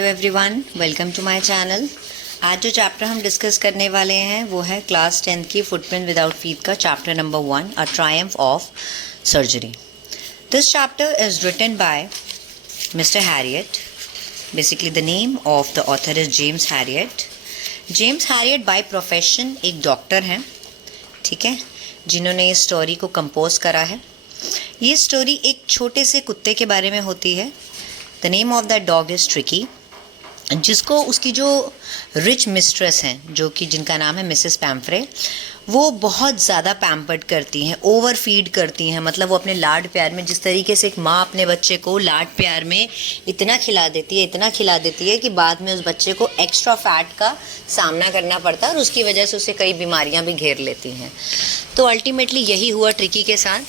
Hello everyone, welcome to my channel. आज जो chapter हम डिस्कस करने वाले हैं वो है क्लास 10th की फुटप्रिंट विदाउट फीट का chapter number 1, a triumph of surgery. This chapter is written by mister Herriot. Basically the name of the author is James Herriot. James Herriot by profession एक doctor हैं, ठीक है, जिन्होंने ये story को compose करा है। ये स्टोरी एक छोटे से कुत्ते के बारे में होती है। The name of that dog is tricky, जिसको उसकी जो रिच मिस्ट्रेस हैं, जो कि जिनका नाम है मिसेस पैम्फ्रे, वो बहुत ज़्यादा पैम्पर्ड करती हैं, ओवर फीड करती हैं। मतलब वो अपने लाड प्यार में, जिस तरीके से एक माँ अपने बच्चे को लाड प्यार में इतना खिला देती है कि बाद में उस बच्चे को एक्स्ट्रा फैट का सामना करना पड़ता है और उसकी वजह से उसे कई बीमारियाँ भी घेर लेती हैं। तो अल्टीमेटली यही हुआ ट्रिकी के साथ,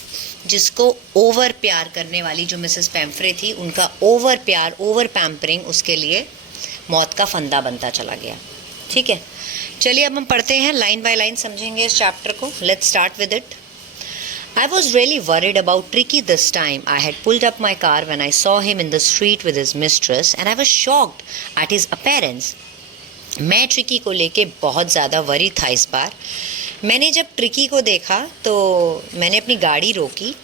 जिसको ओवर प्यार करने वाली जो मिसेस पैम्फ्रे थी, उनका ओवर प्यार, ओवर पैम्परिंग उसके लिए मौत का फंदा बनता चला गया। ठीक है, चलिए अब हम पढ़ते हैं, लाइन बाय लाइन समझेंगे इस चैप्टर को। Let's start with it. I was really worried about Tricky this time. I had pulled up my car when I saw him in the street with his mistress and I was shocked at his appearance. मैं tricky को लेके बहुत ज़्यादा worry था इस बार। मैंने जब tricky को देखा तो मैंने अपनी गाड़ी रोकी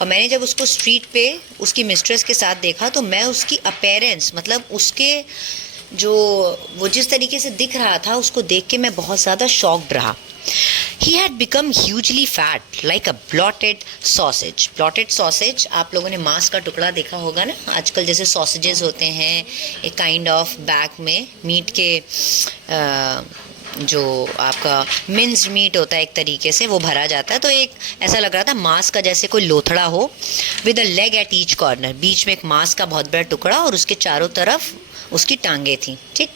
और मैंने जब उसको स्ट्रीट पे उसकी मिस्ट्रेस के साथ देखा तो मैं उसकी अपीयरेंस, मतलब उसके जो वो जिस तरीके से दिख रहा था, उसको देख के मैं बहुत ज़्यादा शॉक्ड रहा। He had become hugely fat, like a blotted sausage. Blotted sausage, आप लोगों ने मांस का टुकड़ा देखा होगा ना, आजकल जैसे सॉसेजेस होते हैं एक काइंड ऑफ बैग में मीट के जो आपका मिन्स्ड मीट होता है एक तरीके से, वो भरा जाता है। तो एक ऐसा लग रहा था मांस का जैसे कोई लोथड़ा हो, with a leg at each corner. बीच में एक मांस का बहुत बड़ा टुकड़ा और उसके चारों तरफ उसकी टांगे थी। ठीक,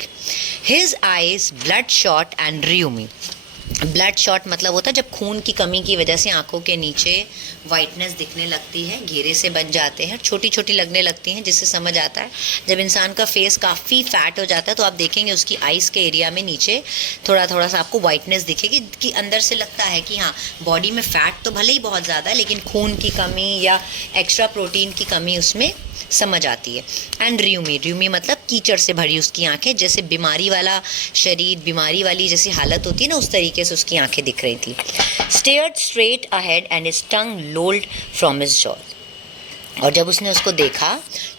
his eyes bloodshot and rheumy. Bloodshot मतलब होता है जब खून की कमी की वजह से आंखों के नीचे वाइटनेस दिखने लगती है, घेरे से बन जाते हैं, छोटी छोटी लगने लगती हैं, जिससे समझ आता है जब इंसान का फेस काफ़ी फैट हो जाता है तो आप देखेंगे उसकी आइज़ के एरिया में नीचे थोड़ा थोड़ा सा आपको वाइटनेस दिखेगी, कि अंदर से लगता है कि हाँ, बॉडी में फ़ैट तो भले ही बहुत ज़्यादा है लेकिन खून की कमी या एक्स्ट्रा प्रोटीन की कमी उसमें समझ आती है। एंड र्यूमी मतलब कीचड़ से भरी उसकी आंखें, जैसे बीमारी वाला शरीर, बीमारी वाली जैसी हालत होती है ना, उस तरीके से उसकी आंखें दिख रही थी। Stared straight ahead and his tongue lolled from his jaw. और जब उसने उसको देखा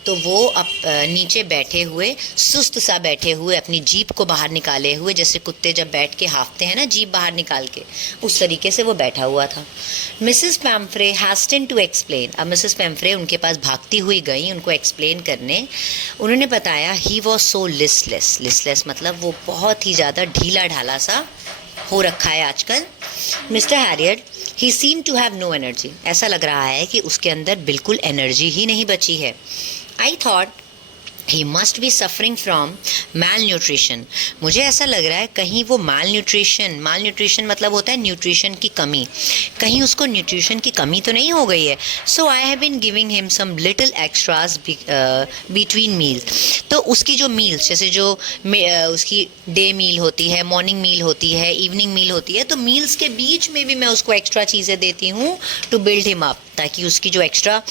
तो वो नीचे बैठे हुए, सुस्त सा बैठे हुए, अपनी जीभ को बाहर निकाले हुए, जैसे कुत्ते जब बैठ के हाँफते हैं ना जीभ बाहर निकाल के, उस तरीके से वो बैठा हुआ था। Mrs Pumphrey hasten to explain. अब मिसेस पैम्फ्रे उनके पास भागती हुई गई उनको एक्सप्लेन करने। उन्होंने बताया ही वॉज सो लिस्टलेस मतलब वो बहुत ही ज़्यादा ढीला ढाला सा हो रखा है आजकल। Mister Herriot, he seem to have no energy. ऐसा लग रहा है कि उसके अंदर बिल्कुल एनर्जी ही नहीं बची है। I thought he must be suffering from malnutrition. मुझे ऐसा लग रहा है कहीं वो मैल न्यूट्रिशन मतलब होता है न्यूट्रिशन की कमी, कहीं उसको न्यूट्रिशन की कमी तो नहीं हो गई है। So I have been giving him some little extras between meals. तो उसकी जो मील्स, जैसे जो उसकी डे मील होती है, मॉर्निंग मील होती है, इवनिंग मील होती है, तो मील्स के बीच में भी मैं उसको एक्स्ट्रा चीज़ें देती हूँ टू बिल्ड हिम अप, ताकि उसकी जो एक्स्ट्रा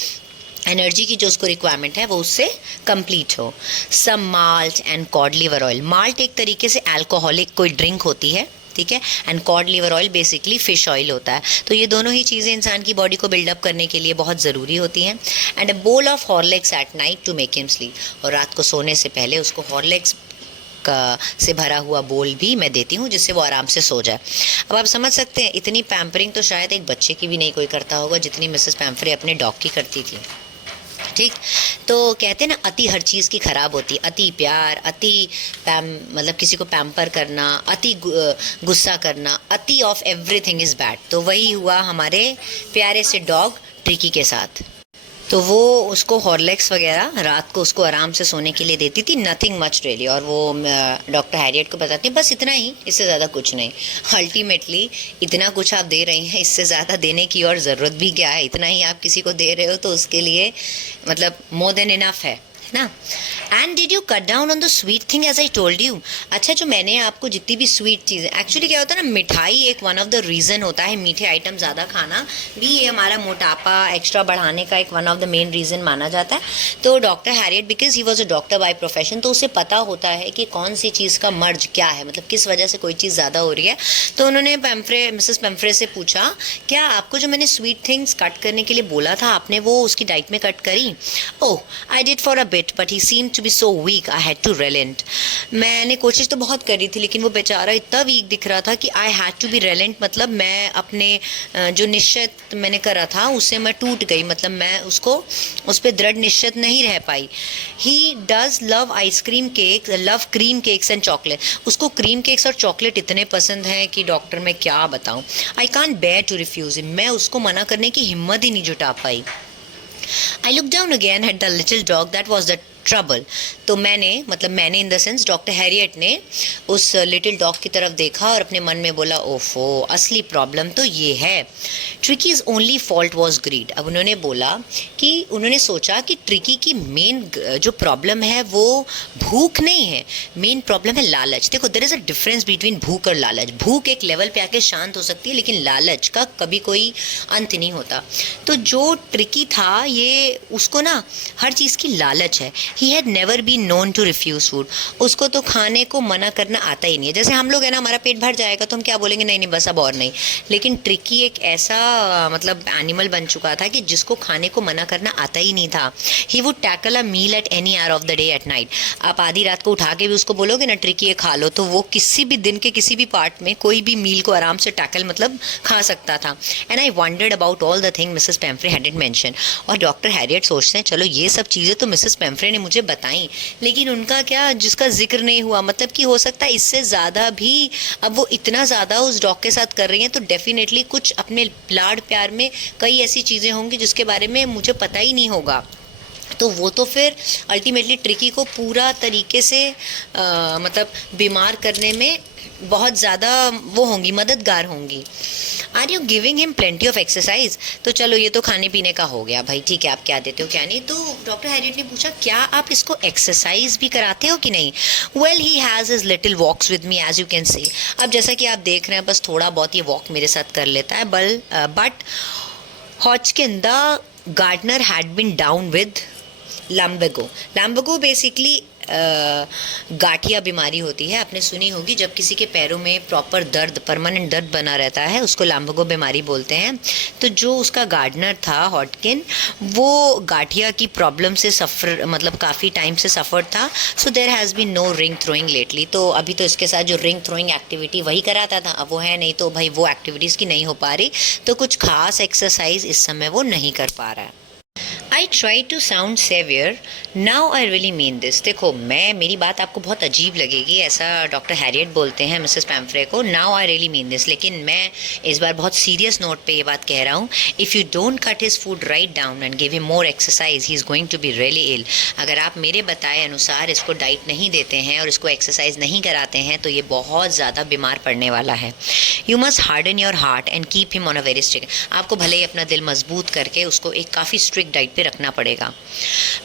एनर्जी की जो उसको रिक्वायरमेंट है वो उससे कंप्लीट हो। Some malt and cod liver oil. Malt एक तरीके से अल्कोहलिक कोई ड्रिंक होती है, ठीक है, and cod liver oil basically fish oil होता है। तो ये दोनों ही चीज़ें इंसान की बॉडी को बिल्डअप करने के लिए बहुत ज़रूरी होती हैं। And a bowl of Horlicks at night to make him sleep. और रात को सोने से पहले उसको हॉर्लिक्स का से भरा हुआ बोल भी मैं देती हूँ, जिससे वो आराम से सो जाए। अब आप समझ सकते हैं इतनी पैम्परिंग तो शायद एक बच्चे की भी नहीं कोई करता होगा जितनी मिसेस पैम्फ्रे अपने डॉग की करती थी। ठीक, तो कहते हैं ना अति हर चीज़ की ख़राब होती है। अति प्यार, अति मतलब किसी को पैम्पर करना, अति गुस्सा करना, अति ऑफ एवरीथिंग इज़ बैड। तो वही हुआ हमारे प्यारे से डॉग ट्रिकी के साथ। तो वो उसको हॉर्लिक्स वगैरह रात को उसको आराम से सोने के लिए देती थी, नथिंग मच रियली। और वो डॉक्टर हैरियट को बताती बस इतना ही, इससे ज़्यादा कुछ नहीं। अल्टीमेटली इतना कुछ आप दे रही हैं, इससे ज़्यादा देने की और ज़रूरत भी क्या है, इतना ही आप किसी को दे रहे हो तो उसके लिए मतलब मोर देन इनफ है। ना। And did you cut down on the sweet thing as I told you. अच्छा, जो मैंने आपको जितनी भी स्वीट चीज़ें, एक्चुअली क्या होता है ना, मिठाई एक वन ऑफ द रीज़न होता है, मीठे आइटम ज़्यादा खाना भी ये हमारा मोटापा एक्स्ट्रा बढ़ाने का एक one of the main reason माना जाता है। तो doctor Harriet, because he was a doctor by profession, तो उसे पता होता है कि कौन सी चीज़ का मर्ज क्या है, मतलब किस वजह से कोई चीज़ ज़्यादा हो रही है। तो उन्होंने मिसेस पेम्फ्रे से पूछा, क्या आपको जो मैंने स्वीट थिंग्स कट करने के लिए बोला था, आपने वो उसकी डाइट में कट करी? Oh, I did for a bit but he seem to be so weak, I had to relent. मैंने कोशिश तो बहुत करी थी, लेकिन वो बेचारा इतना वीक दिख रहा था कि आई हैड टू बी रेलेंट, मतलब मैं अपने जो निश्चित मैंने करा था उससे मैं टूट गई, मतलब मैं उस पर दृढ़ निश्चित नहीं रह पाई। He does love ice cream cake, love cream cakes and chocolate. उसको क्रीम केक्स और चॉकलेट इतने पसंद हैं कि डॉक्टर मैं क्या बताऊँ। I can't bear to refuse him, मैं उसको मना करने की हिम्मत ही नहीं जुटा पाई। I looked down again at the little dog that was the trouble. तो मैंने in the sense doctor Harriet ने उस लिटिल डॉग की तरफ देखा और अपने मन में बोला, ओफो, असली प्रॉब्लम तो ये है। Tricki's only fault was greed. अब उन्होंने बोला कि उन्होंने सोचा कि ट्रिकी की मेन जो प्रॉब्लम है वो भूख नहीं है, मेन प्रॉब्लम है लालच। देखो, there is a difference between भूख और लालच। भूख एक लेवल पे आके शांत हो सकती है, लेकिन लालच का कभी कोई अंत नहीं होता। तो जो ट्रिकी था, ये उसको ना हर चीज़ की लालच है। He had never been known to refuse food. उसको तो खाने को मना करना आता ही नहीं है। जैसे हम लोग है ना, हमारा पेट भर जाएगा तो हम क्या बोलेंगे, नहीं नहीं बस अब और नहीं। लेकिन ट्रिकी एक ऐसा मतलब एनिमल बन चुका था कि जिसको खाने को मना करना आता ही नहीं था। He would tackle a meal at any hour of the day at night. आप आधी रात को उठा के भी उसको बोलोगे ना, ट्रिकी ये खा लो, तो वो किसी भी दिन के किसी भी पार्ट में कोई भी मील को आराम से टैकल मतलब खा सकता था। And I wondered about all the thing Mrs Pumphrey hadn't mention. और डॉक्टर हैरियट सोचते हैं, चलो ये सब चीज़ें तो मिसेस पेम्फ्रे ने मुझे बताई, लेकिन उनका क्या, जिसका जिक्र नहीं हुआ, मतलब कि हो सकता है इससे ज़्यादा भी अब वो इतना ज़्यादा उस डॉग के साथ कर रही हैं, तो डेफिनेटली कुछ अपने लाड प्यार में कई ऐसी चीज़ें होंगी जिसके बारे में मुझे पता ही नहीं होगा। तो वो तो फिर अल्टीमेटली ट्रिकी को पूरा तरीके से मतलब बीमार करने में बहुत ज़्यादा वो होंगी, मददगार होंगी। Are you giving him plenty of exercise? तो चलो ये तो खाने पीने का हो गया भाई, ठीक है, आप क्या देते हो क्या नहीं। तो डॉक्टर हैरियट ने पूछा, क्या आप इसको एक्सरसाइज भी कराते हो कि नहीं? Well, he has his little walks with me as you can see. अब जैसा कि आप देख रहे हैं, बस थोड़ा बहुत ये वॉक मेरे साथ कर लेता है, but Hodgkin the gardener had been down with lumbago. Lumbago basically गाठिया बीमारी होती है, आपने सुनी होगी, जब किसी के पैरों में प्रॉपर दर्द, परमानेंट दर्द बना रहता है, उसको लैम्बेगो बीमारी बोलते हैं। तो जो उसका गार्डनर था हॉटकिन, वो गाठिया की प्रॉब्लम से सफ़र मतलब काफ़ी टाइम से सफ़र था। So there has been no ring throwing lately. तो अभी तो इसके साथ जो रिंग थ्रोइंग एक्टिविटी वही कराता था, अब वो है नहीं, तो भाई वो एक्टिविटीज़ की नहीं हो पा रही, तो कुछ खास एक्सरसाइज इस समय वो नहीं कर पा रहा है। I try to sound severe, now I really mean this. देखो, मेरी बात आपको बहुत अजीब लगेगी, ऐसा डॉक्टर हैरियट बोलते हैं मिसेस पेम्फ्रे को, now I really mean this, लेकिन मैं इस बार बहुत सीरियस नोट पे ये बात कह रहा हूँ। If you don't cut his food right down and give him more exercise, he is going to be really ill. अगर आप मेरे बताए अनुसार इसको डाइट नहीं देते हैं और इसको एक्सरसाइज नहीं कराते हैं, तो ये बहुत ज़्यादा बीमार पड़ने वाला है। You must harden your heart and keep him on a very strict. आपको भले ही अपना दिल मजबूत करके उसको एक काफ़ी स्ट्रिक्ट डाइट पे रखना पड़ेगा।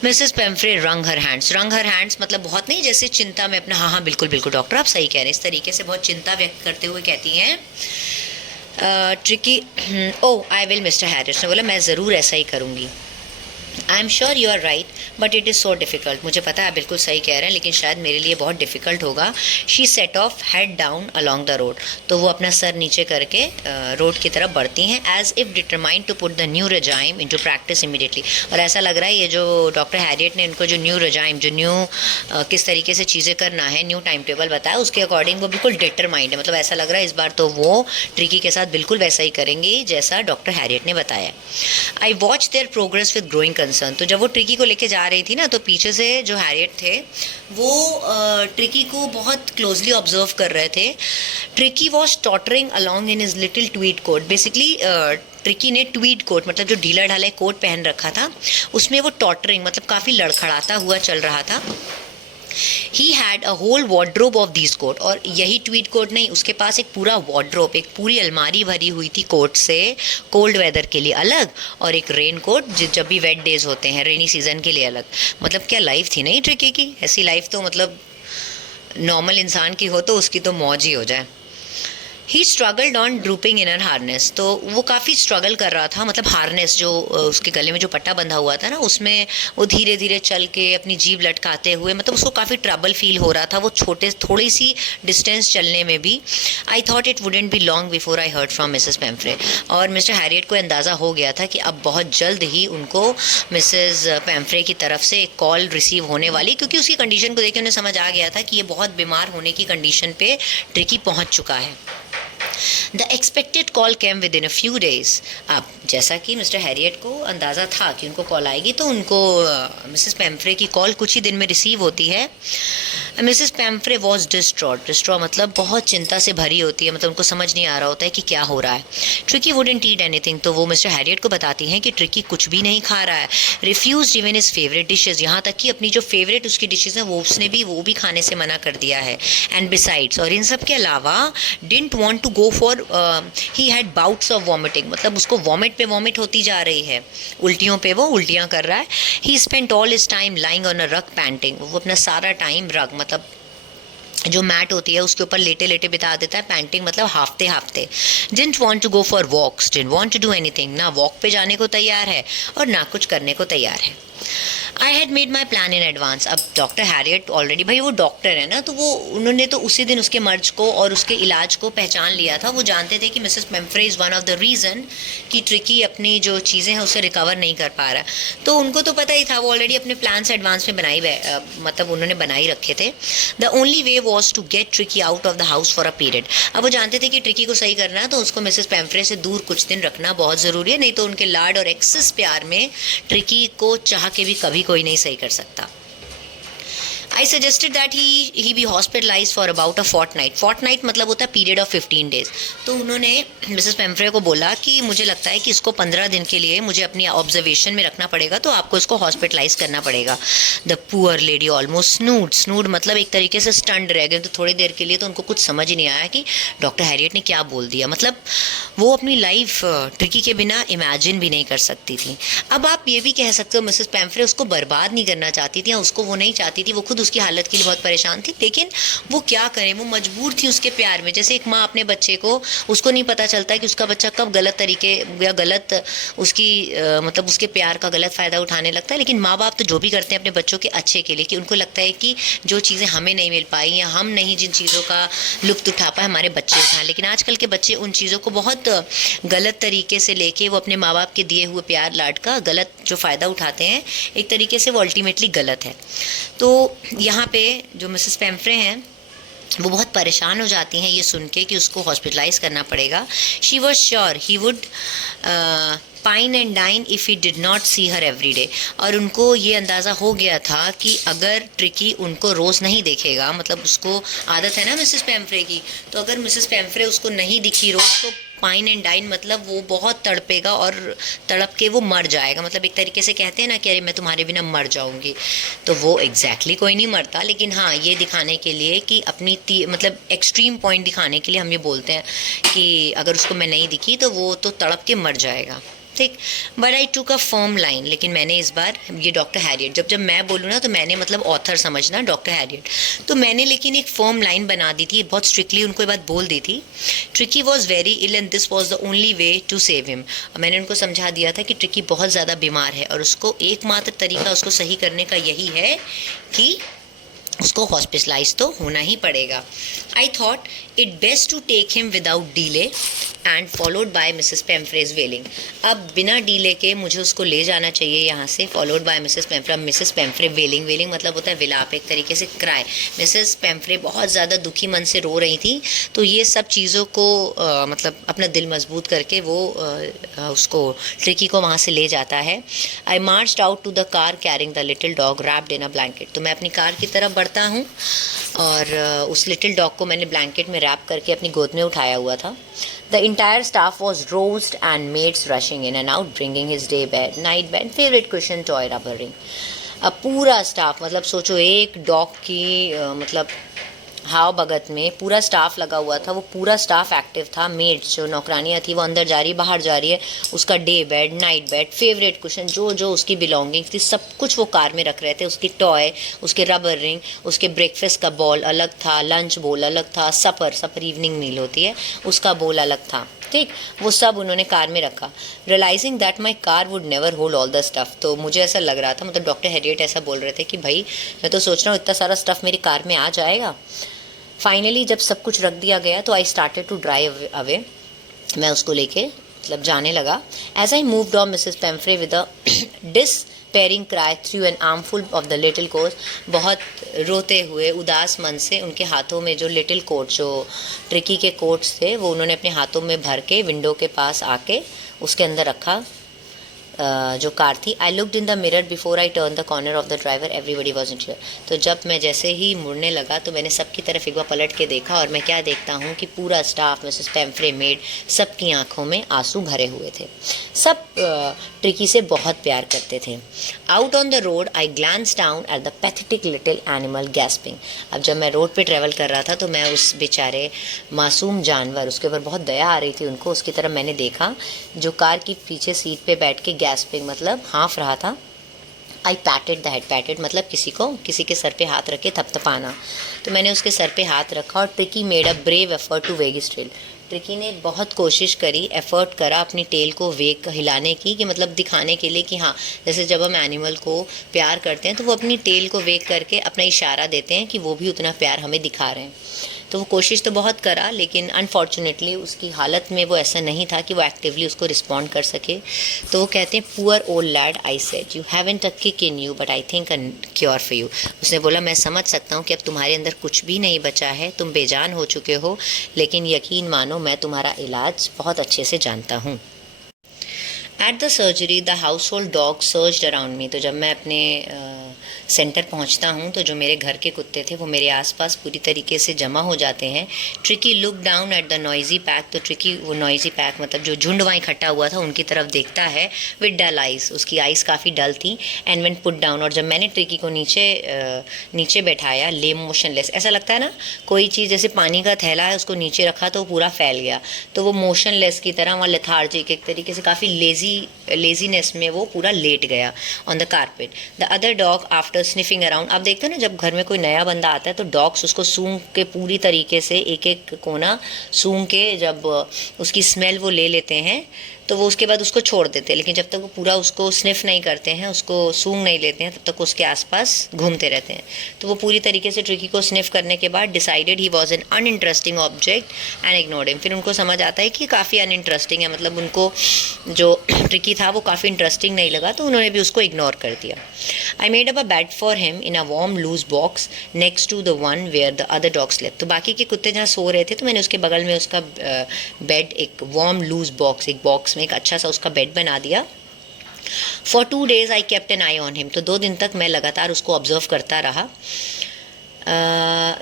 मिसेस पेम्फ्रे रंग हर हैंड्स मतलब बहुत नहीं, जैसे चिंता में अपना, हाँ हाँ बिल्कुल बिल्कुल डॉक्टर आप सही कह रहे हैं, इस तरीके से बहुत चिंता व्यक्त करते हुए कहती हैं Tricki, oh I will mister Harris ने बोला, मैं ज़रूर ऐसा ही करूँगी। I am sure you are right but it is so difficult. मुझे पता है बिल्कुल सही कह रहे हैं, लेकिन शायद मेरे लिए बहुत डिफ़िकल्ट होगा। She said of head down along the road. तो वो अपना सर नीचे करके रोड की तरफ बढ़ती हैं, as if determined to put the new regime into practice immediately. और ऐसा लग रहा है ये जो डॉक्टर हैरियट ने इनको जो न्यू रेजाइम, जो न्यू किस तरीके से चीज़ें करना है, न्यू टाइम टेबल बताया, उसके अकॉर्डिंग वो बिल्कुल डिटरमाइंड है। मतलब ऐसा लग रहा है इस बार तो वो ट्रिकी के साथ बिल्कुल वैसा ही करेंगी जैसा डॉक्टर हैरियट ने बताया। I watch there progress with growing concern. तो जब वो ट्रिकी को लेके जा रही थी ना, तो पीछे से जो हैरियट थे वो ट्रिकी को बहुत क्लोजली ऑब्जर्व कर रहे थे। Tricki was tottering along in his little tweed coat. Basically Tricki ने ट्वीड कोट मतलब जो ढीला ढाला कोट पहन रखा था, उसमें वो टॉटरिंग मतलब काफ़ी लड़खड़ाता हुआ चल रहा था। He had a whole wardrobe of these coat, और यही ट्वीड कोट नहीं, उसके पास एक पूरा वार्डरोब, एक पूरी अलमारी भरी हुई थी कोट से, कोल्ड वेदर के लिए अलग, और एक रेन कोट जब भी वेट डेज होते हैं रेनी सीजन के लिए अलग। मतलब क्या लाइफ थी नहीं ट्रिकी की, ऐसी लाइफ तो मतलब नॉर्मल इंसान की हो तो उसकी तो मौज ही हो जाए। He struggled on drooping in harness, तो वो काफ़ी स्ट्रगल कर रहा था, मतलब हार्नेस जो उसके गले में जो पट्टा बंधा हुआ था ना, उसमें वो धीरे धीरे चल के अपनी जीभ लटकाते हुए, मतलब उसको काफ़ी ट्रबल फील हो रहा था वो थोड़ी सी डिस्टेंस चलने में भी। I thought it wouldn't be long before I heard from Mrs Pumphrey, और मिस्टर हैरियट को अंदाज़ा हो गया था कि अब बहुत जल्द ही उनको मिसेस पेम्फ्रे की तरफ से एक कॉल रिसीव होने वाली, क्योंकि उसकी कंडीशन को देख के उन्हें समझ आ गया था कि ये बहुत बीमार होने की कंडीशन पे ट्रिकी पहुंच चुका है। The expected call came with in a few days. अब जैसा कि मिस्टर हैरियट को अंदाज़ा था कि उनको कॉल आएगी, तो उनको मिसेस पेम्फ्रे की कॉल कुछ ही दिन में रिसीव होती है। मिसेस पेम्फ्रे वॉज डिस्ट्रॉट मतलब बहुत चिंता से भरी होती है, मतलब उनको समझ नहीं आ रहा होता है कि क्या हो रहा है। ट्रिकी वुडंट ईट एनीथिंग, तो वो मिस्टर हैरियट को बताती हैं कि ट्रिकी कुछ भी नहीं खा रहा है, refuse even his favourite dishes, यहाँ तक कि अपनी जो फेवरेट उसकी डिशेज हैं वो भी खाने से मना कर दिया है। एंड बिसाइड्स, और इन सब के अलावा didn't want to go for, he had bouts of vomiting, मतलब उसको वॉमिट पे वॉमिट होती जा रही है, उल्टियों पे वो उल्टियाँ कर रहा है। ही spent all his time lying on a रग पैंटिंग, वो अपना सारा टाइम रग मतलब जो मैट होती है उसके ऊपर लेटे लेटे बिता देता है, पैंटिंग मतलब हाफते हाफते। Didn't want to go for walks, didn't want to do anything, ना वॉक पे जाने को तैयार है और ना कुछ करने को तैयार है। I had made my plan in advance. अब डॉक्टर हैरियट ऑलरेडी, भाई वो डॉक्टर है ना, तो वो उन्होंने तो उसी दिन उसके मर्ज को और उसके इलाज को पहचान लिया था। वो जानते थे कि Mrs Pumphrey is one of the reason कि ट्रिकी अपनी जो चीज़ें हैं उससे रिकवर नहीं कर पा रहा, तो उनको तो पता ही था, वो ऑलरेडी अपने प्लान से एडवांस में मतलब उन्होंने बनाई रखे थे। The only way was to get Tricki out of the house for a period. अब वो जानते थे कि ट्रिकी को सही करना है तो उसको मिसेस पेम्फ्रे से दूर कुछ दिन रखना बहुत ज़रूरी है, नहीं तो उनके लाड और एक्सेस प्यार में ट्रिकी को चाह के भी कभी कोई नहीं सही कर सकता। I suggested that he be hospitalized for about a fortnight. Fortnight मतलब होता है पीरियड ऑफ 15 डेज। तो उन्होंने मिसेस पेम्फ्रे को बोला कि मुझे लगता है कि इसको 15 दिन के लिए मुझे अपनी ऑब्जर्वेशन में रखना पड़ेगा, तो आपको इसको हॉस्पिटलाइज करना पड़ेगा। द पुअर लेडी ऑलमोस्ट स्नूड मतलब एक तरीके से स्टंड रह गए, तो थोड़ी देर के लिए तो उनको कुछ समझ ही नहीं आया कि डॉक्टर हैरियट ने क्या बोल दिया। मतलब वो अपनी लाइफ ट्रिकी के बिना इमेजिन भी नहीं कर सकती थी। अब आप ये भी कह सकते हो मिसेस पेम्फ्रे उसको बर्बाद नहीं करना चाहती थी, या उसको वो नहीं चाहती थी, वो खुद उसकी हालत के लिए बहुत परेशान थी, लेकिन वो क्या करें, वो मजबूर थी उसके प्यार में। जैसे एक माँ अपने बच्चे को, उसको नहीं पता चलता है कि उसका बच्चा कब गलत तरीके या गलत उसकी मतलब उसके प्यार का गलत फ़ायदा उठाने लगता है, लेकिन माँ बाप तो जो भी करते हैं अपने बच्चों के अच्छे के लिए, कि उनको लगता है कि जो चीज़ें हमें नहीं मिल पाई या हम नहीं जिन चीज़ों का लुत्फ़ उठा पाए हमारे बच्चे उठाएं। लेकिन आजकल के बच्चे उन चीज़ों को बहुत गलत तरीके से लेके वो अपने माँ बाप के दिए हुए प्यार लाड का गलत जो फ़ायदा उठाते हैं, एक तरीके से वो अल्टीमेटली गलत है। तो यहाँ पे जो मिसेस पेम्फ्रे हैं वो बहुत परेशान हो जाती हैं ये सुन के कि उसको हॉस्पिटलाइज करना पड़ेगा। She was sure he would pine and dine if he did not see her every day. और उनको ये अंदाज़ा हो गया था कि अगर ट्रिकी उनको रोज़ नहीं देखेगा, मतलब उसको आदत है ना मिसेस पेम्फ्रे की, तो अगर मिसेस पेम्फ्रे उसको नहीं दिखी रोज़ तो पाइन एंड डाइन मतलब वो बहुत तड़पेगा और तड़प के वो मर जाएगा। मतलब एक तरीके से कहते हैं ना कि अरे मैं तुम्हारे बिना मर जाऊंगी, तो वो एग्जैक्टली कोई नहीं मरता, लेकिन हाँ ये दिखाने के लिए कि अपनी मतलब एक्सट्रीम पॉइंट दिखाने के लिए हम ये बोलते हैं कि अगर उसको मैं नहीं दिखी तो वो तो तड़प के मर जाएगा, ठीक। बट आई टूक अ फर्म लाइन, लेकिन मैंने इस बार ये डॉक्टर हैरियट, जब मैं बोलूँ ना तो मैंने मतलब ऑथर समझना डॉक्टर हैरियट, तो मैंने लेकिन एक फर्म लाइन बना दी थी, बहुत स्ट्रिक्टली उनको ये बात बोल दी थी। Tricki was very ill and this was the only way to save him. मैंने उनको समझा दिया था कि ट्रिकी बहुत ज़्यादा बीमार है और उसको एकमात्र तरीका उसको सही करने का यही है कि उसको हॉस्पिटलाइज तो होना ही पड़ेगा। I thought it best to take him without delay and followed by Mrs Pumphrey's wailing. अब बिना डीले के मुझे उसको ले जाना चाहिए यहाँ से, फॉलोड बाय मिसेस पेम्फ्रे वेलिंग। वेलिंग मतलब होता है विलाप, एक तरीके से क्राई। मिसेस पेम्फ्रे बहुत ज़्यादा दुखी मन से रो रही थी, तो ये सब चीज़ों को मतलब अपना दिल मजबूत करके वो उसको ट्रिकी को वहाँ से ले जाता है। I marched out to the car carrying the little dog wrapped in a blanket. तो मैं अपनी कार की तरफ बढ़ता हूँ और उस लिटिल डॉग को मैंने ब्लैंकेट में रैप करके अपनी गोद में उठाया हुआ था। The entire staff was roused and maids rushing in and out, bringing his night bed, favorite cushion, toy, rubber ring. अब पूरा स्टाफ, मतलब सोचो एक डॉग की मतलब हाव भगत में पूरा स्टाफ लगा हुआ था, वो पूरा स्टाफ एक्टिव था। मेड्स जो नौकरानियाँ थी वो अंदर जा रही है बाहर जा रही है, उसका day bed, night bed, favourite cushion, जो जो उसकी बिलोंगिंग्स थी सब कुछ वो कार में रख रहे थे। उसकी टॉय, उसके रबर रिंग, उसके ब्रेकफास्ट का बॉल अलग था, लंच बोल अलग था, सपर इवनिंग मील होती है उसका बोल अलग था, ठीक, वो सब उन्होंने कार में रखा। Realising that my car would never hold all the stuff, तो मुझे ऐसा लग रहा था, मतलब डॉक्टर हैरियट ऐसा बोल रहे थे कि भाई मैं तो सोच रहा हूँ इतना सारा स्टफ़ मेरी कार में आ जाएगा। फाइनली जब सब कुछ रख दिया गया तो I started to drive away, मैं उसको लेके मतलब जाने लगा। As I moved on Mrs Pumphrey with a despairing cry threw an armful of the little coat, बहुत रोते हुए उदास मन से उनके हाथों में जो लिटिल कोट, जो ट्रिकी के कोट्स थे, वो उन्होंने अपने हाथों में भर के विंडो के पास आके उसके अंदर रखा जो कार थी। I looked in the mirror before I turn the corner of the driver, everybody was in here. तो जब मैं जैसे ही मुड़ने लगा तो मैंने सबकी तरफ एक बार पलट के देखा और मैं क्या देखता हूँ कि पूरा स्टाफ, मिसेस पेम्फ्रे, मेड, सबकी आंखों में आंसू भरे हुए थे। सब ट्रिकी से बहुत प्यार करते थे। Out on the road I glance down at the pathetic little animal gasping. अब जब मैं रोड पे ट्रैवल कर रहा था तो मैं उस बेचारे मासूम जानवर, उसके ऊपर बहुत दया आ रही थी उनको, उसकी तरफ मैंने देखा जो कार की पीछे सीट पे बैठ के गैस्पिंग मतलब हाँफ रहा था। आई पैटेड द हेड, पैटेड मतलब किसी के सर पे हाथ रख के थपथपाना, तो मैंने उसके सर पे हाथ रखा और Tricki made a brave effort to wag his tail. Tricki ने बहुत कोशिश करी, एफर्ट करा अपनी टेल को वेग हिलाने की, कि मतलब दिखाने के लिए कि हाँ, जैसे जब हम एनिमल को प्यार करते हैं तो वो अपनी टेल को वेग करके अपना इशारा देते हैं कि वो भी उतना प्यार हमें दिखा रहे हैं। तो वो कोशिश तो बहुत करा, लेकिन अनफॉर्चुनेटली उसकी हालत में वो ऐसा नहीं था कि वो एक्टिवली उसको रिस्पॉन्ड कर सके। तो वो कहते हैं, poor old lad, I said, you haven't a kick in you but I think a cure for you. उसने बोला, मैं समझ सकता हूँ कि अब तुम्हारे अंदर कुछ भी नहीं बचा है, तुम बेजान हो चुके हो, लेकिन यकीन मानो मैं तुम्हारा इलाज बहुत अच्छे से जानता हूँ। At the surgery the house hold dog searched around me. तो जब मैं अपने सेंटर पहुंचता हूं तो जो मेरे घर के कुत्ते थे वो मेरे आसपास पूरी तरीके से जमा हो जाते हैं। Tricky look down at the noisy pack, तो ट्रिकी वो नॉइजी पैक मतलब जो झुंड वहाँ इकट्ठा हुआ था उनकी तरफ देखता है विद डल आइज, उसकी आइज काफ़ी डल थी। एंड व्हेन पुट डाउन, और जब मैंने ट्रिकी को नीचे बैठाया, ले मोशनलेस, ऐसा लगता है ना कोई चीज़ जैसे पानी का थैला है उसको नीचे रखा तो वो पूरा फैल गया, तो वो मोशनलेस की तरह वहाँ लेथार्जिक एक तरीके से काफ़ी लेजीनेस में वो पूरा लेट गया on the carpet. The other dog after sniffing around, आप देखते हैं ना जब घर में कोई नया बंदा आता है तो डॉग्स उसको सूंघ के पूरी तरीके से एक एक कोना सूंघ के जब उसकी स्मेल वो ले लेते हैं तो वो उसके बाद उसको छोड़ देते हैं, लेकिन जब तक वो पूरा उसको स्निफ नहीं करते हैं, उसको सूंघ नहीं लेते हैं, तब तक उसके आसपास घूमते रहते हैं। तो वो पूरी तरीके से ट्रिकी को स्निफ करने के बाद decided he was an uninteresting object and ignored him. फिर उनको समझ आता है कि काफ़ी अनइंटरेस्टिंग है, मतलब उनको जो ट्रिकी था वो काफ़ी इंटरेस्टिंग नहीं लगा, तो उन्होंने भी उसको इग्नोर कर दिया। I made up a bed for him in a warm loose box next to the one where the other dog slept. तो बाकी के कुत्ते जहाँ सो रहे थे तो मैंने उसके बगल में उसका बेड, एक वार्म लूज बॉक्स, एक बॉक्स में एक अच्छा सा उसका बेड बना दिया। For 2 days I kept an eye on him, तो 2 दिन तक मैं लगातार उसको ऑब्जर्व करता रहा।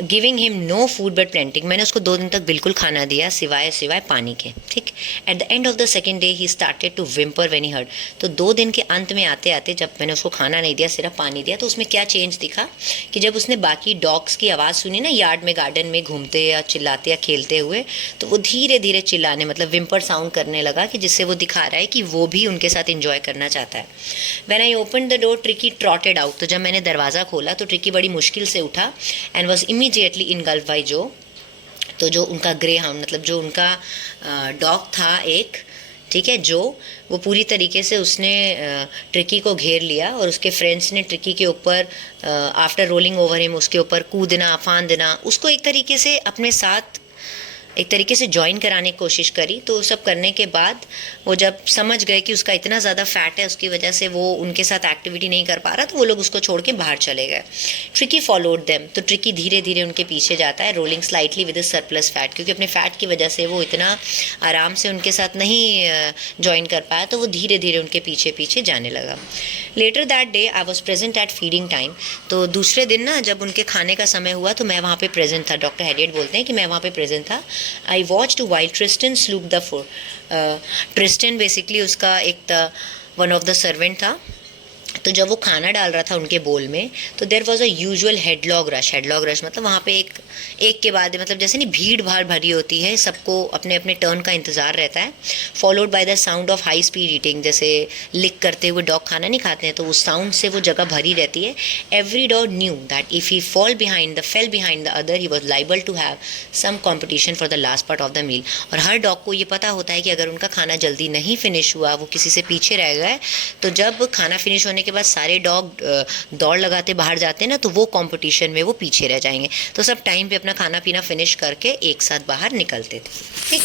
Giving him no food but plenty, मैंने उसको 2 दिन तक बिल्कुल खाना दिया सिवाय पानी के, ठीक। At the end of the second day he started to whimper when he heard, तो 2 दिन के अंत में आते आते जब मैंने उसको खाना नहीं दिया, सिर्फ पानी दिया, तो उसमें क्या चेंज दिखा कि जब उसने बाकी डॉग्स की आवाज़ सुनी ना, यार्ड में गार्डन में घूमते या चिल्लाते या खेलते हुए, तो वो धीरे धीरे चिल्लाने, मतलब विम्पर साउंड करने लगा, कि जिससे वो दिखा रहा है कि वो भी उनके साथ इंजॉय करना चाहता है। When I open the door Tricki trotted out, तो जब मैंने दरवाज़ा खोला तो ट्रिकी बड़ी मुश्किल से उठा and was immediately engulf by जो, तो जो उनका ग्रे हाउंड, मतलब जो उनका डॉग था एक, ठीक है, जो वो पूरी तरीके से उसने ट्रिकी को घेर लिया और उसके फ्रेंड्स ने ट्रिकी के ऊपर आफ्टर रोलिंग ओवर हिम उसके ऊपर कूदना फांदना, उसको एक तरीके से अपने साथ एक तरीके से ज्वाइन कराने की कोशिश करी। तो सब करने के बाद वो जब समझ गए कि उसका इतना ज़्यादा फैट है, उसकी वजह से वो उनके साथ एक्टिविटी नहीं कर पा रहा, तो वो लोग उसको छोड़ के बाहर चले गए। ट्रिकी फॉलोड देम, तो ट्रिकी धीरे धीरे उनके पीछे जाता है, rolling slightly with surplus fat, क्योंकि अपने फैट की वजह से वो इतना आराम से उनके साथ नहीं ज्वाइन कर पाया, तो वो धीरे धीरे उनके पीछे पीछे जाने लगा। Later that day I was present at feeding time, तो दूसरे दिन ना जब उनके खाने का समय हुआ तो मैं वहाँ पे प्रेजेंट था। डॉक्टर हैरियट बोलते हैं कि मैं वहाँ पे प्रेजेंट था। I watched while Tristan sloop the food, Tristan basically उसका एक वन ऑफ द सर्वेंट था, तो जब वो खाना डाल रहा था उनके बोल में, तो there was a usual headlong rush. Headlong rush मतलब वहाँ पे एक के बाद, मतलब जैसे नहीं भीड़ भाड़ भरी होती है, सबको अपने अपने टर्न का इंतज़ार रहता है। Followed by the sound of high speed eating, जैसे लिक करते हुए डॉग खाना नहीं खाते हैं, तो उस साउंड से वो जगह भरी रहती है। Every dog knew that if he fell behind the other, he was liable to have some competition for the last part of the meal. और हर डॉग को ये पता होता है कि अगर उनका खाना जल्दी नहीं फिनिश हुआ, वो किसी से पीछे रह गए, तो जब खाना फिनिश होने के बाद सारे डॉग दौड़ लगाते बाहर जाते हैं ना, तो वो कंपटीशन में वो पीछे रह जाएंगे। तो सब टाइम पे अपना खाना पीना फिनिश करके एक साथ बाहर निकलते थे। ठीक।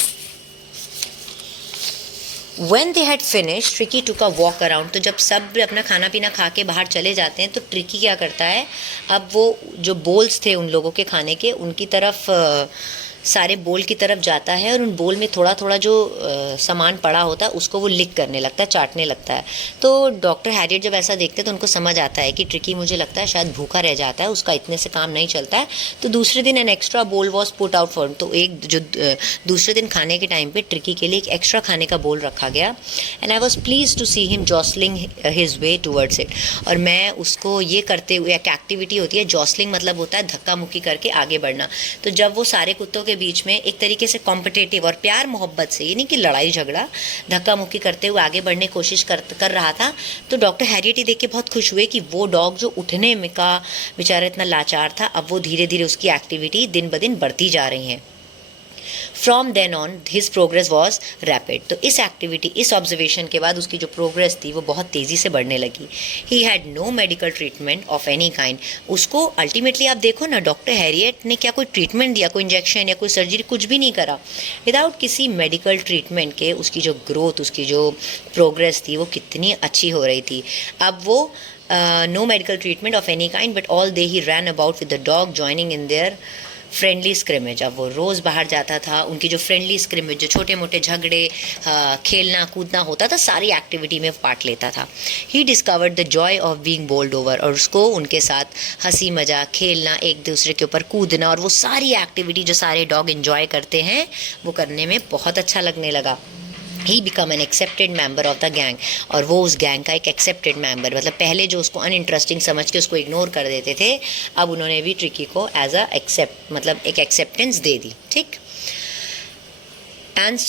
When they had finished, Tricky took a walk around। तो जब सब अपना खाना पीना खा के बाहर चले जाते हैं, तो ट्रिकी क्या करता है, अब वो जो बोल्स थे उन लोगों के खाने के, उनकी तरफ सारे बोल की तरफ जाता है, और उन बोल में थोड़ा थोड़ा जो सामान पड़ा होता है उसको वो लिक करने लगता है, चाटने लगता है। तो डॉक्टर हैरियट जब ऐसा देखते हैं तो उनको समझ आता है कि ट्रिकी, मुझे लगता है शायद भूखा रह जाता है, उसका इतने से काम नहीं चलता है। तो दूसरे दिन एन एक्स्ट्रा बोल वॉज पुट आउट फॉर, तो एक जो दूसरे दिन खाने के टाइम पे ट्रिकी के लिए एक एक्स्ट्रा खाने का बोल रखा गया। And I was pleased to see him jostling his way towards it. और मैं उसको ये करते हुए, एक एक्टिविटी होती है जॉसलिंग, मतलब होता है धक्का मुक्की करके आगे बढ़ना। तो जब वो सारे कुत्तों के बीच में एक तरीके से कॉम्पिटेटिव और प्यार मोहब्बत से, ये नहीं कि लड़ाई झगड़ा, धक्का मुक्की करते हुए आगे बढ़ने की कोशिश कर रहा था, तो डॉक्टर हैरियट ही देख के बहुत खुश हुए कि वो डॉग जो उठने में का बेचारा इतना लाचार था, अब वो धीरे धीरे उसकी एक्टिविटी दिन ब दिन बढ़ती जा रही है। From then on his progress was rapid. तो इस एक्टिविटी, इस ऑब्जर्वेशन के बाद उसकी जो प्रोग्रेस थी वो बहुत तेज़ी से बढ़ने लगी। He had no medical treatment of any kind. उसको अल्टीमेटली आप देखो ना, डॉक्टर हैरियट ने क्या कोई ट्रीटमेंट दिया, कोई इंजेक्शन या कोई सर्जरी, कुछ भी नहीं करा। विदाउट किसी मेडिकल ट्रीटमेंट के उसकी जो ग्रोथ, उसकी जो प्रोग्रेस थी वो कितनी अच्छी हो रही थी। अब वो no medical treatment of any kind but all day he ran about with the dog joining in their friendly scrimmage. अब वो रोज़ बाहर जाता था, उनकी जो फ्रेंडली स्क्रिमेज, जो छोटे मोटे झगड़े, खेलना कूदना होता था, सारी एक्टिविटी में पार्ट लेता था। He discovered the Joy of being bowled over, और उसको उनके साथ हंसी मजाक, खेलना, एक दूसरे के ऊपर कूदना, और वो सारी एक्टिविटी जो सारे डॉग इन्जॉय करते हैं, वो करने में बहुत अच्छा लगने लगा। He become an accepted member of the gang, और वो उस गैंग का एक एक्सेप्टेड मेम्बर, मतलब पहले जो उसको अनइंटरेस्टिंग समझ के उसको इग्नोर कर देते थे, अब उन्होंने भी ट्रिकी को एज अ एक्सेप्ट, मतलब एक एक्सेप्टेंस दे दी। ठीक। And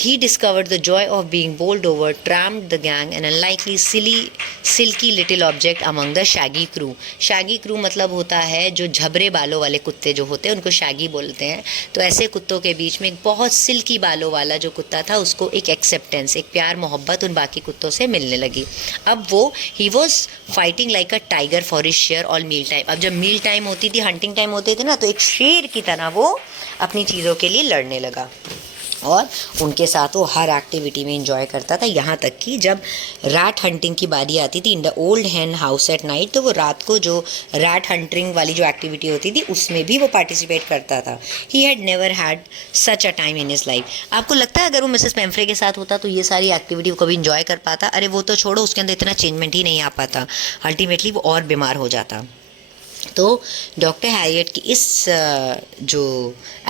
he discovered the joy of being bowled over, tramped the gang, an unlikely silky little object among the shaggy crew। shaggy crew मतलब होता है जो झबरे बालों वाले कुत्ते जो होते हैं, उनको shaggy बोलते हैं। तो ऐसे कुत्तों के बीच में एक बहुत सिल्की बालों वाला जो कुत्ता था, उसको एक एक्सेप्टेंस, एक प्यार मोहब्बत उन बाकी कुत्तों से मिलने लगी। अब वो he was fighting like a tiger for his share all meal time. अब जब मील टाइम होती थी, हंटिंग टाइम होते थे ना, तो एक शेर की तरह वो अपनी चीज़ों के लिए लड़ने लगा, और उनके साथ वो हर एक्टिविटी में इंजॉय करता था। यहाँ तक कि जब रैट हंटिंग की बारी आती थी in the old hen house at night, तो वो रात को जो रैट हंटिंग वाली जो एक्टिविटी होती थी उसमें भी वो पार्टिसिपेट करता था। He had never had such a time in his life. आपको लगता है अगर वो मिसेस पेम्फ्रे के साथ होता तो ये सारी एक्टिविटी वो कभी इंजॉय कर पाता? अरे वो तो छोड़ो, उसके अंदर इतना चेंजमेंट ही नहीं आ पाता, अल्टीमेटली वो और बीमार हो जाता। तो डॉक्टर हैरियट की इस जो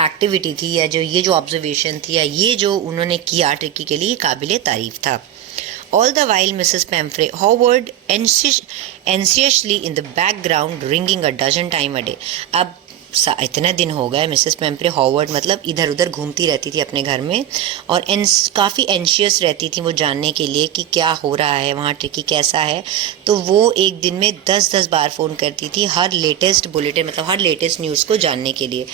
एक्टिविटी थी, या जो ये जो ऑब्जर्वेशन थी, या ये जो उन्होंने किया ट्रिकी के लिए, काबिले तारीफ था। All the while Mrs. Pamphray hovered anxiously in the background, ringing a dozen times a day। अब इतने दिन हो गए मिसेस पेम्फ्रे हॉवर्ड मतलब इधर उधर घूमती रहती थी अपने घर में, और काफ़ी एंशियस रहती थी वो जानने के लिए कि क्या हो रहा है वहाँ, ट्रिकी कैसा है। तो वो एक दिन में 10-10 बार फ़ोन करती थी हर लेटेस्ट बुलेटिन, मतलब हर लेटेस्ट न्यूज़ को जानने के लिए।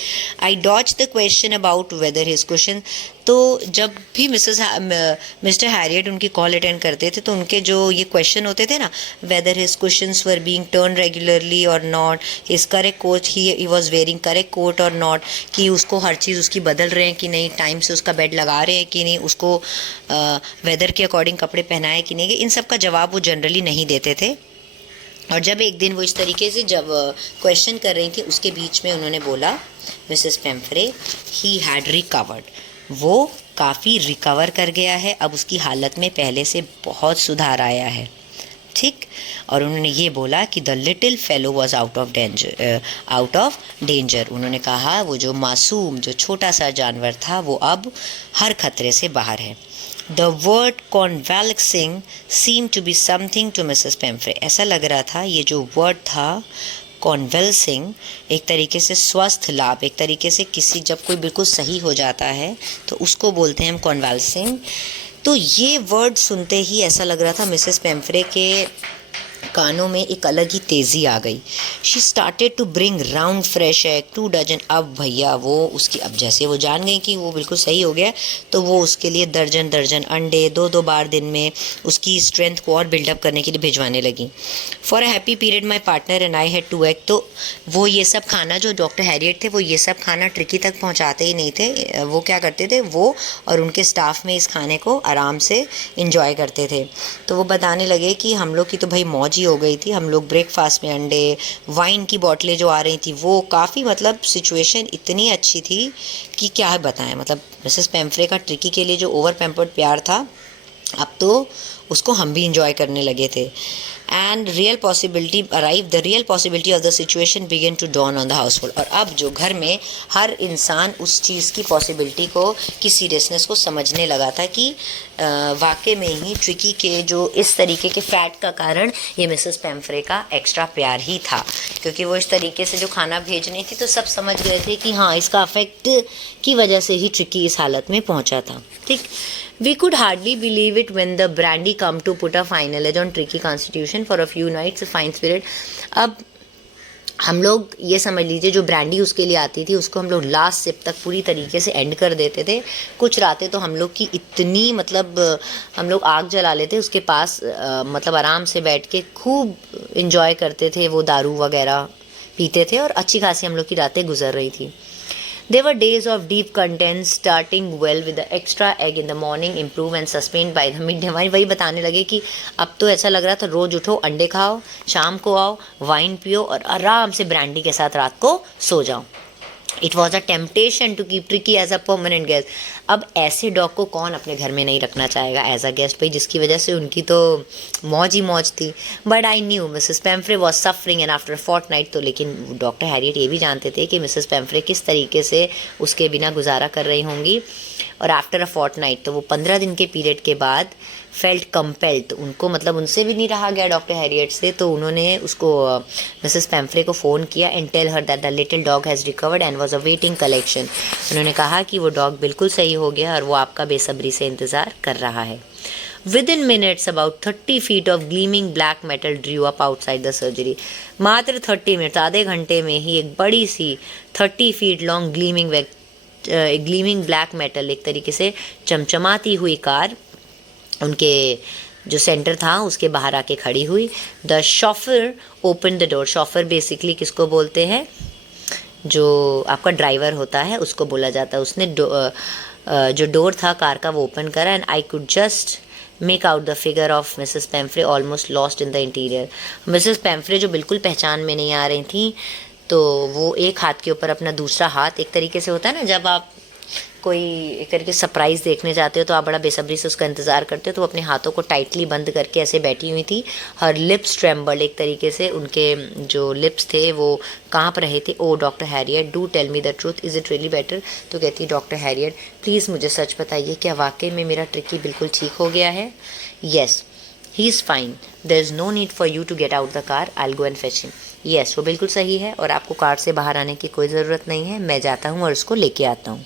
I dodged the question about whether his question. तो जब भी मिस्टर हैरियट उनकी कॉल अटेंड करते थे, तो उनके जो ये क्वेश्चन होते थे ना, whether his questions were being turn regularly और not, his correct coat, he was wearing correct coat और नॉट, कि उसको हर चीज़ उसकी बदल रहे हैं कि नहीं, टाइम से उसका बेड लगा रहे हैं कि नहीं, उसको वेदर के अकॉर्डिंग कपड़े पहनाए कि नहीं, इन सब का जवाब वो जनरली नहीं देते थे। और जब एक दिन वो इस तरीके से जब क्वेश्चन कर रही थी, उसके बीच में उन्होंने बोला, मिसेस पेम्फ्रे, ही हैड रिकवर्ड, वो काफ़ी रिकवर कर गया है, अब उसकी हालत में पहले से बहुत सुधार आया है। ठीक। और उन्होंने ये बोला कि the little fellow was out of danger. उन्होंने कहा वो जो मासूम, जो छोटा सा जानवर था, वो अब हर खतरे से बाहर है। The word convalescing seem to be something to Mrs Pumphrey. ऐसा लग रहा था ये जो वर्ड था कॉन्वेल्सिंग, एक तरीके से स्वस्थ लाभ, एक तरीके से किसी जब कोई बिल्कुल सही हो जाता है तो उसको बोलते हैं हम कॉन्वेल्सिंग। तो ये वर्ड सुनते ही ऐसा लग रहा था मिसेस पेम्फ्रे के कानों में एक अलग ही तेज़ी आ गई। She started to bring round fresh egg 2 dozen. अब भैया वो उसकी, अब जैसे वो जान गई कि वो बिल्कुल सही हो गया, तो वो उसके लिए दर्जन दर्जन अंडे 2-2 बार दिन में उसकी स्ट्रेंथ को और बिल्डअप करने के लिए भिजवाने लगी। For a happy period my partner and I had 2 egg. तो वो ये सब खाना, जो डॉक्टर हैरियट थे वो ये सब खाना ट्रिकी तक पहुँचाते ही नहीं थे। वो क्या करते थे, वो और उनके स्टाफ में इस खाने को आराम से इंजॉय करते थे। तो वो बताने लगे कि हम लोग की तो भाई मौज ही हो गई थी। हम लोग ब्रेकफास्ट में अंडे, वाइन की बोतलें जो आ रही थी वो काफ़ी, मतलब सिचुएशन इतनी अच्छी थी कि क्या बताएं। मतलब मिसेस पेम्फ्रे का ट्रिकी के लिए जो ओवर पैम्पर्ड प्यार था, अब तो उसको हम भी इंजॉय करने लगे थे। And real possibility arrive, the real possibility of the situation began to dawn on the household. और अब जो घर में हर इंसान उस चीज़ की पॉसिबिलिटी को, की सीरियसनेस को समझने लगा था कि वाकई में ही ट्रिकी के जो इस तरीके के फैट का कारण ये मिसेस पेम्फ्रे का एक्स्ट्रा प्यार ही था। क्योंकि वो इस तरीके से जो खाना भेज रही थी तो सब समझ गए थे कि हाँ, इसका अफेक्ट की वजह से ही ट्रिकी इस हालत में पहुंचा था। ठीक। We could hardly believe it when the brandy come to put a final edge on tricky constitution for a few nights, a fine spirit। अब हम लोग ये समझ लीजिए, जो ब्रांडी उसके लिए आती थी उसको हम लोग लास्ट सिप तक पूरी तरीके से एंड कर देते थे। कुछ रातें तो हम लोग की इतनी, मतलब हम लोग आग जला लेते उसके पास, मतलब आराम से बैठ के खूब इंजॉय करते थे, वो दारू वगैरह पीते थे और अच्छी खासी हम लोग की रातें गुजर रही थी। There were days of deep content, starting well with the extra egg in the morning, improve and sustained by the midday। वही बताने लगे कि अब तो ऐसा लग रहा था रोज़ उठो, अंडे खाओ, शाम को आओ, वाइन पियो और आराम से ब्रांडी के साथ रात को सो जाओ। It was a temptation to keep Tricki as a permanent guest. अब ऐसे डॉग को कौन अपने घर में नहीं रखना चाहेगा एज अ गेस्ट भाई, जिसकी वजह से उनकी तो मौज ही मौज थी। But I knew Mrs Pumphrey was suffering and after fortnight. तो लेकिन डॉक्टर हैरियट ये भी जानते थे कि मिसेस पेम्फ्रे किस तरीके से उसके बिना गुजारा कर रही होंगी। और आफ्टर अ फोर्टनाइट, तो वो 15 दिन के पीरियड के बाद फेल्ट कंपेल्ड, उनको मतलब उनसे भी नहीं रहा गया डॉक्टर हैरियट से, तो उन्होंने उसको मिसेस पेम्फ्रे को फ़ोन किया and tell her that the little dog has recovered and was awaiting collection. उन्होंने कहा कि वो डॉग बिल्कुल सही हो गया और वो आपका बेसब्री से इंतज़ार कर रहा है। Within minutes, about 30 feet of gleaming black metal drew up outside the surgery। मात्र 30 मिनट, आधे घंटे में ही एक बड़ी सी 30 feet long gleaming black metal, एक तरीके से चमचमाती हुई कार उनके जो सेंटर था उसके बाहर आके खड़ी हुई। The chauffeur open the door. Chauffeur basically किसको बोलते हैं, जो आपका ड्राइवर होता है उसको बोला जाता है। उसने जो डोर था कार का वो ओपन करा and I could just make out the figure of Mrs Pumphrey almost lost in the interior. Mrs Pumphrey जो बिल्कुल पहचान में नहीं आ रही थी, तो वो एक हाथ के ऊपर अपना दूसरा हाथ, एक तरीके से होता है ना जब आप कोई एक तरीके से सरप्राइज़ देखने जाते हो तो आप बड़ा बेसब्री से उसका इंतज़ार करते हो, तो वो अपने हाथों को टाइटली बंद करके ऐसे बैठी हुई थी। हर लिप्स ट्रेम्बल्ड, एक तरीके से उनके जो लिप्स थे वो कांप रहे थे। Oh doctor Herriot, do tell me the truth, is it really better. तो कहती डॉक्टर हैरियट प्लीज़ मुझे सच बताइए, क्या वाकई में मेरा ट्रिकी बिल्कुल ठीक हो गया है? Yes he is fine, there is no need for you to get out the car, I will go and fetch him. Yes वो बिल्कुल सही है और आपको कार से बाहर आने की कोई ज़रूरत नहीं है, मैं जाता हूँ और उसको लेके आता हूँ।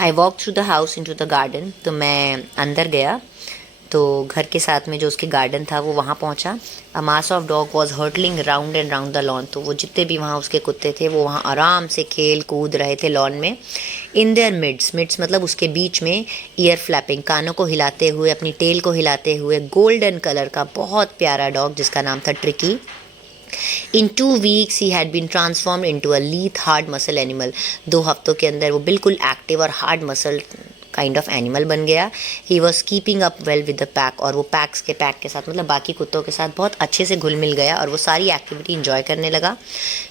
I walk through the house into the garden. तो मैं अंदर गया तो घर के साथ में जो उसके गार्डन था वो वहाँ पहुँचा। A mass of dog was hurtling round and round the lawn. तो वो जितने भी वहाँ उसके कुत्ते थे वो वहाँ आराम से खेल कूद रहे थे लॉन में। इन देयर मिड्स मतलब उसके बीच में, ईयर फ्लैपिंग, कानों को हिलाते हुए, अपनी टेल को हिलाते हुए, गोल्डन कलर का बहुत प्यारा डॉग जिसका नाम था tricky. In 2 weeks he had been transformed into a lithe hard muscle animal। 2 हफ्तों के अंदर वो बिल्कुल एक्टिव और hard muscle kind of animal बन गया। He was keeping up well with the pack, और वो पैक के साथ मतलब बाकी कुत्तों के साथ बहुत अच्छे से घुल मिल गया और वो सारी एक्टिविटी इंजॉय करने लगा।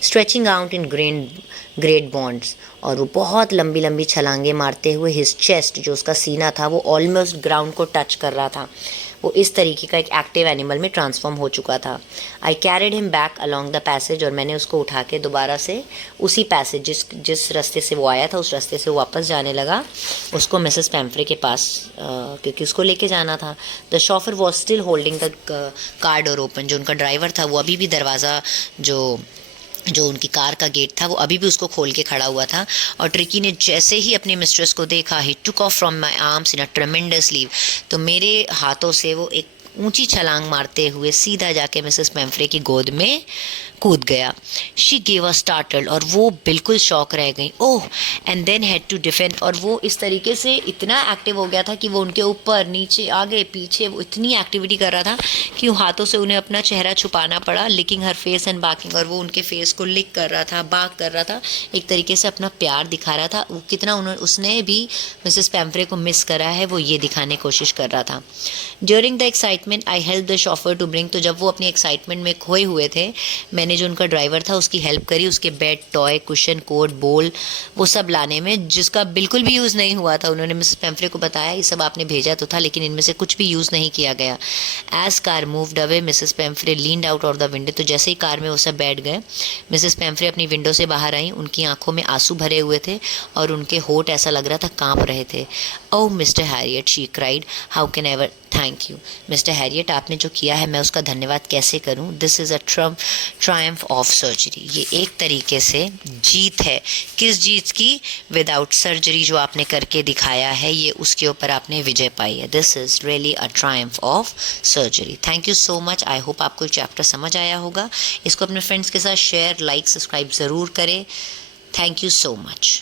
Stretching out in great bonds, और वो बहुत लंबी लंबी छलांगे मारते हुए, हिज चेस्ट जो उसका सीना था वो ऑलमोस्ट ग्राउंड को टच कर रहा था। वो इस तरीके का एक एक्टिव एनिमल में ट्रांसफॉर्म हो चुका था। I carried him back along the passage, और मैंने उसको उठा के दोबारा से उसी पैसेज जिस रास्ते से वो आया था उस रास्ते से वो वापस जाने लगा, उसको मिसेस पेम्फ्रे के पास, क्योंकि उसको लेके जाना था। The chauffeur was still holding the car door open, जो उनका ड्राइवर था वो अभी भी दरवाज़ा जो उनकी कार का गेट था वो अभी भी उसको खोल के खड़ा हुआ था। और ट्रिकी ने जैसे ही अपनी मिस्ट्रेस को देखा, he took off from my arms in a tremendous leap, तो मेरे हाथों से वो एक ऊंची छलांग मारते हुए सीधा जाके मिसेस पेम्फ्रे की गोद में कूद गया। शी गेव अ स्टार्टल्ड, और वो बिल्कुल शॉक रह गई। Oh, and then had to defend, और वो इस तरीके से इतना एक्टिव हो गया था कि वो उनके ऊपर नीचे आगे पीछे वो इतनी एक्टिविटी कर रहा था कि हाथों से उन्हें अपना चेहरा छुपाना पड़ा, licking her face and barking, और वो उनके फेस को लिक कर रहा था, बाक कर रहा था, एक तरीके से अपना प्यार दिखा रहा था। वो कितना उसने भी मिसेस पेम्फ्रे को मिस करा है वो ये दिखाने की कोशिश कर रहा था। During the excitement I help the chauffeur to bring, तो जब वो अपनी एक्साइटमेंट में खोए हुए थे, मैंने जो उनका ड्राइवर था उसकी हेल्प करी, उसके बेड, टॉय, कुशन, कोट, बोल, वो सब लाने में, जिसका बिल्कुल भी यूज़ नहीं हुआ था। उन्होंने मिसेस पेम्फ्रे को बताया ये सब आपने भेजा तो था, लेकिन इनमें से कुछ भी यूज़ नहीं किया गया। As car moved away Mrs Pumphrey leaned out of the window, तो जैसे ही कार में वो सब बैठ गए, मिसेस पेम्फ्रे अपनी विंडो से बाहर आई। उनकी आंखों में आंसू भरे हुए थे और उनके होठ ऐसा लग रहा था कांप रहे थे। Oh Mr Herriot, she cried, how can ever thank you. Mr Herriot, आपने जो किया है मैं उसका धन्यवाद कैसे करूं। This is a triumph of surgery, ये एक तरीके से जीत है। किस जीत की? विदाउट सर्जरी जो आपने करके दिखाया है, ये उसके ऊपर आपने विजय पाई है। This is really a triumph of surgery. Thank you so much. I hope आपको चैप्टर समझ आया होगा। इसको अपने फ्रेंड्स के साथ शेयर, लाइक, सब्सक्राइब ज़रूर करें। Thank you so much.